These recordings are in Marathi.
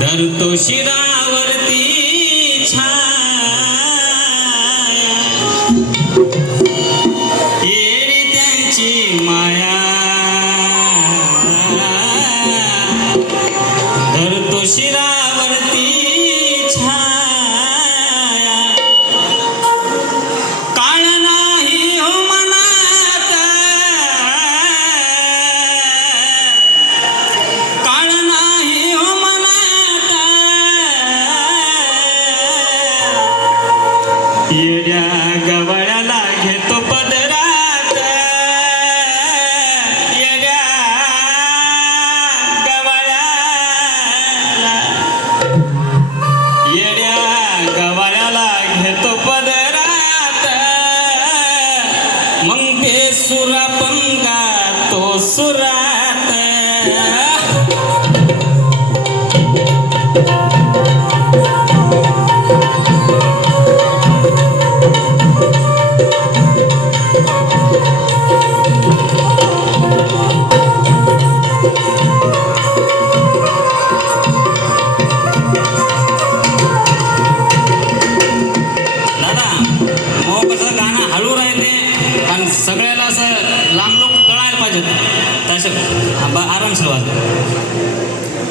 धरतो शिरावरती येणे माया. धरतो शिरा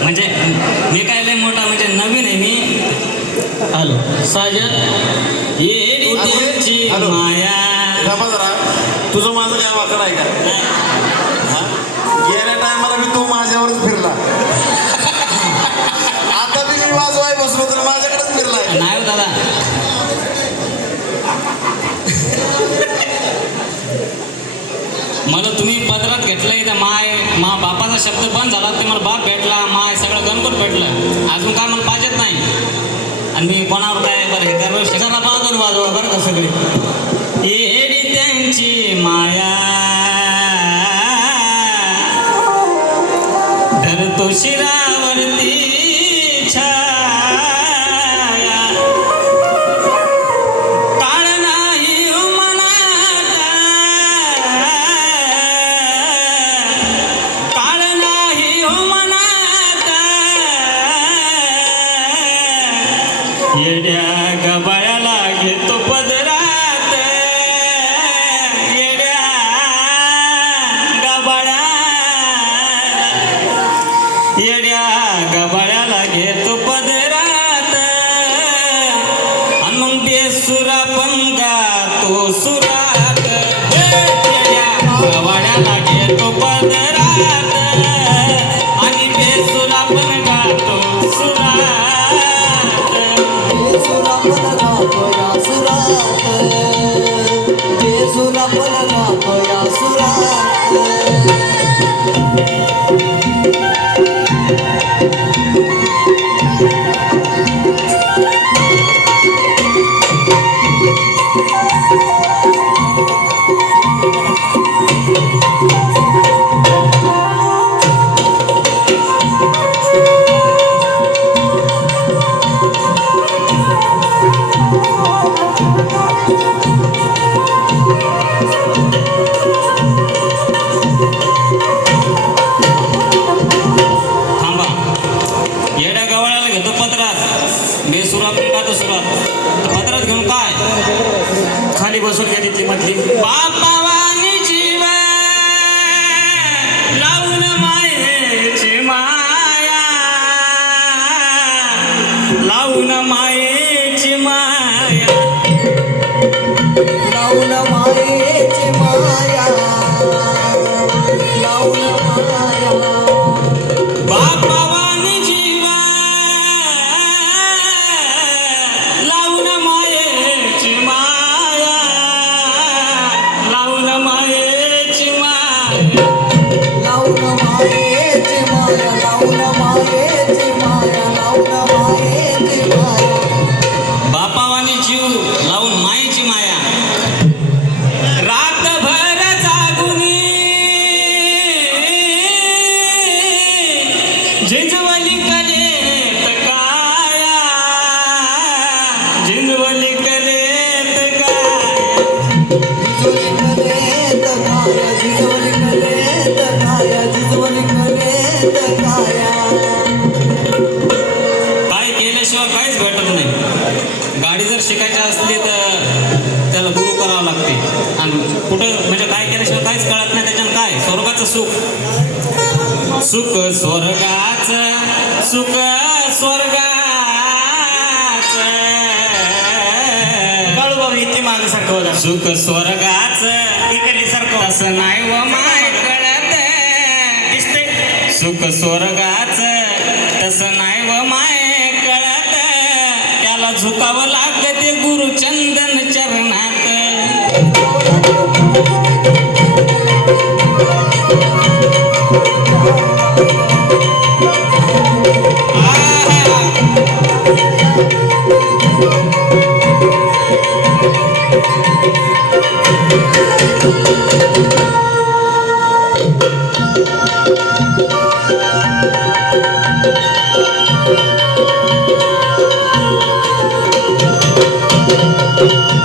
म्हणजे मी काय लय मोठा म्हणजे नवीन आहे मी. हॅलो. साजन त्यांची हॅलो. माया. तुझं माझं काय वाकड आहे का? गेल्या टायमाला मी तू माझ्यावरच फिरला. आता बी मी वाजवाय बसलो तर माझ्याकडेच फिरलाय नाही हो दादा. मला तुम्ही पदरात घेतलंय तर माय. मा बापाचा शब्द बंद झाला ते मला बाप भेटला माय सगळं गणपत भेटलं. अजून काय मला पाहिजेत नाही. आणि मी कोणावर काय बरं हे दरवर्षी शेजारला पाहतो वाजवा बरं का सगळे. ಎಡ್ಯಾಗ ಬಯಲಾಗಿ ತುಪ್ಪದ खाली बसून घ्या तिथली मधली बापावानी जीव लावून मायेची माया. लावून मायेची माया. लावून मायेची माया. लावून माया. म्हणजे त्याला गुरु करावं लागते. आणि कुठं म्हणजे काय केल्याशिवाय काहीच कळत नाही त्याच्यानं काय? स्वर्गाचं सुख. सुख स्वर्गाचं सुख स्वर्गाचं. सुख स्वर्गाचं. सारखं. असं नाही व माय कळत. दिसते सुख स्वर्गाचं. तसं नाही व माय कळत. त्याला झुकावं लाग गुरु चंदन